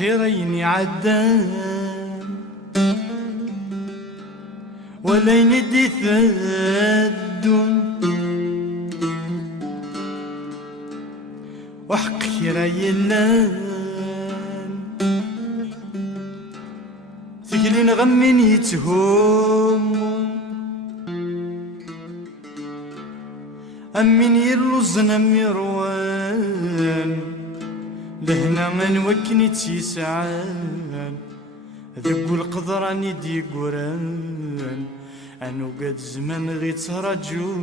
خيرين عدان ولا يندي ثدون وحق خيرين ثقلين غمين يتهم أمين يرلزنا ميروان لهنا من وكني تيسعان ذقو القدران يدي قران أنو قد زمان غي ترجو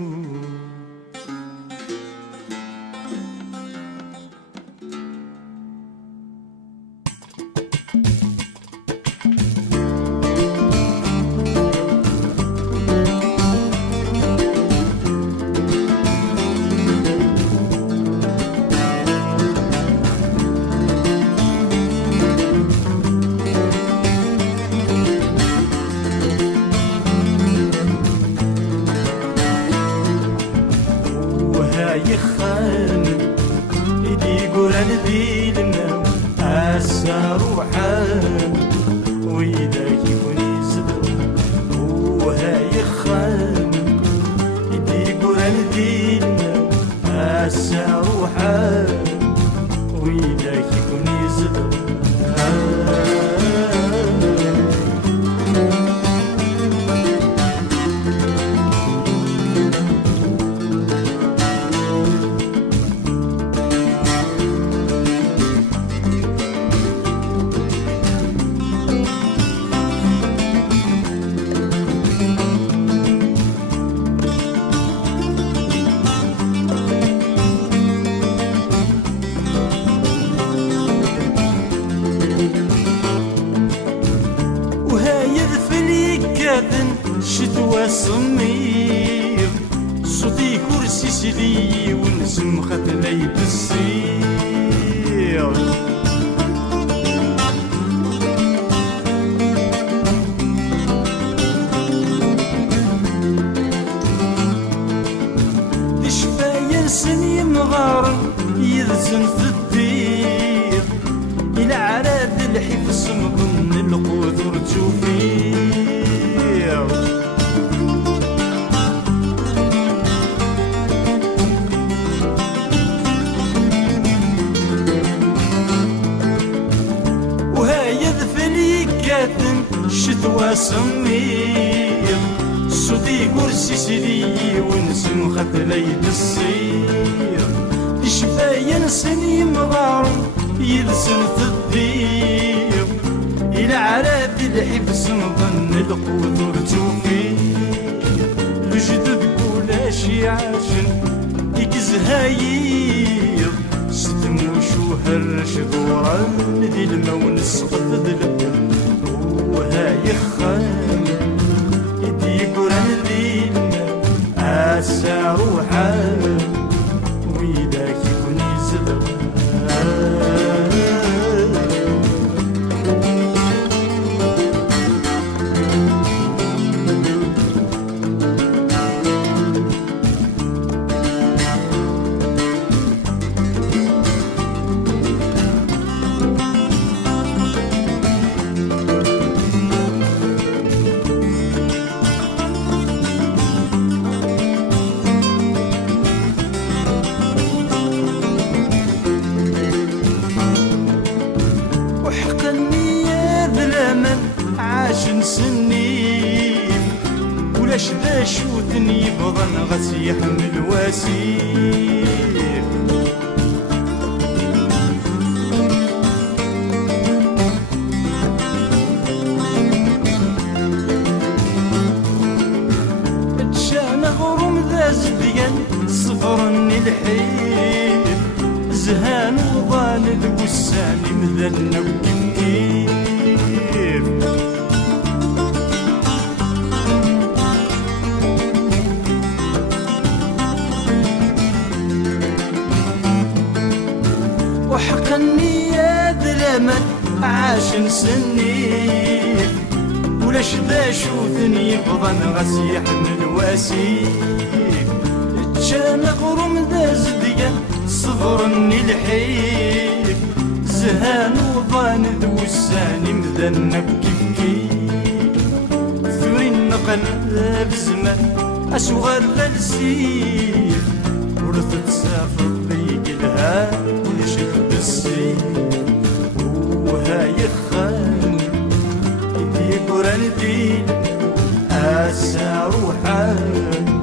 يخان يدي قران ذيلنا أسا روحان وإذا يكون يزدر وها يخان يدي قران ذيلنا أسا روحان وإذا يكون يزدر شتوى صمير صوتي كرسي سلي ونسم ختلي بالسير دي شفايا سني مغار يذزن في الدير إلى عراد الحفظ مظن القدر توفير وهاي ذفلي كاثن شتوى سمير صوتي كرسي سلي ونسم ختلي بالصير دي شفايا نسني مغار يذسن في الدير إلى عراد الحفظ نظن القدر توفير الجدد كولاش يعجن يكزهاير ستموش وهرش دوران ذي المون السقف ذلبن وهاي خان يدي قران ذي الماء أسا روحان وإذا كيكون يزدر سنين ولاش ذا شوثني بضن غسي يحمل واسير اتشان غرم ذا زبيان صفرني الحيل زهان وضان ذوساني مذنب كيف وحقني يا ذلمن عاش نسني ولاش ذا شوثني يفضن غاس يحمل واسيك كان غرم ذا زديا صبرني الحيف زهان وضان ذو الساني مذنب كيف كيف ثوري النقل بزمان أصغر بالسيف ورث تسافر ضيق الها ونشد بالسيف وهاي خان يدي قران دين أسا روحان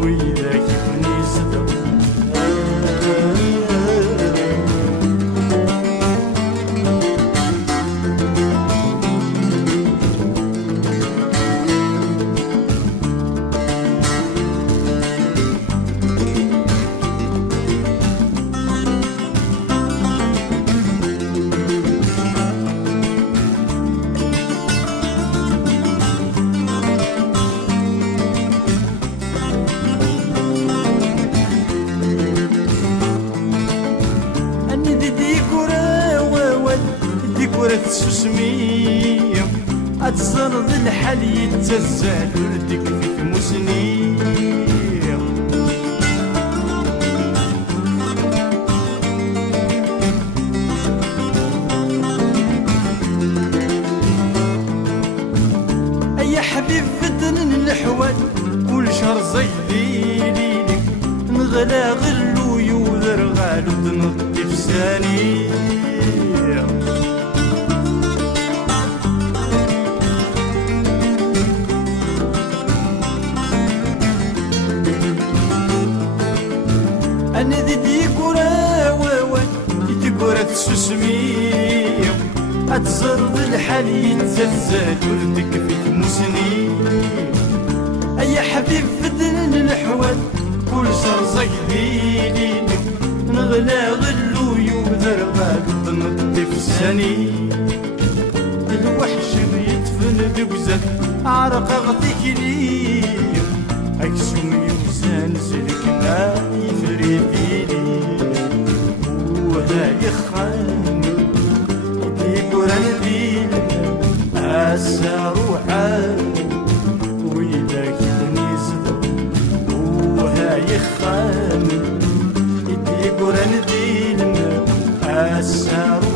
وإذا كيفني زدو ورث سسمي أتزرد الحال يتزال ولدك فيك مسني أي حبيب فتن الحوال كل شهر زيديني نغلا غلو يوذر غالو تنطي في ثاني أنا دي كورا ووان دي كورا تسوسمي أتزرد الحال يتزلزل ولدك فيك مسني أي حبيب فدن الحوال كل شهر زيديني نغلا غلو يوذر غالو تنطي في السني الوحش بيدفن دوزة عرق غطيك لي أكسوم يوزان زلكنا يفريديني وهاي خان يدي قران دين أسا روحان وإذا كيفني زدو وهاي خان يدي قران دين أسا روحان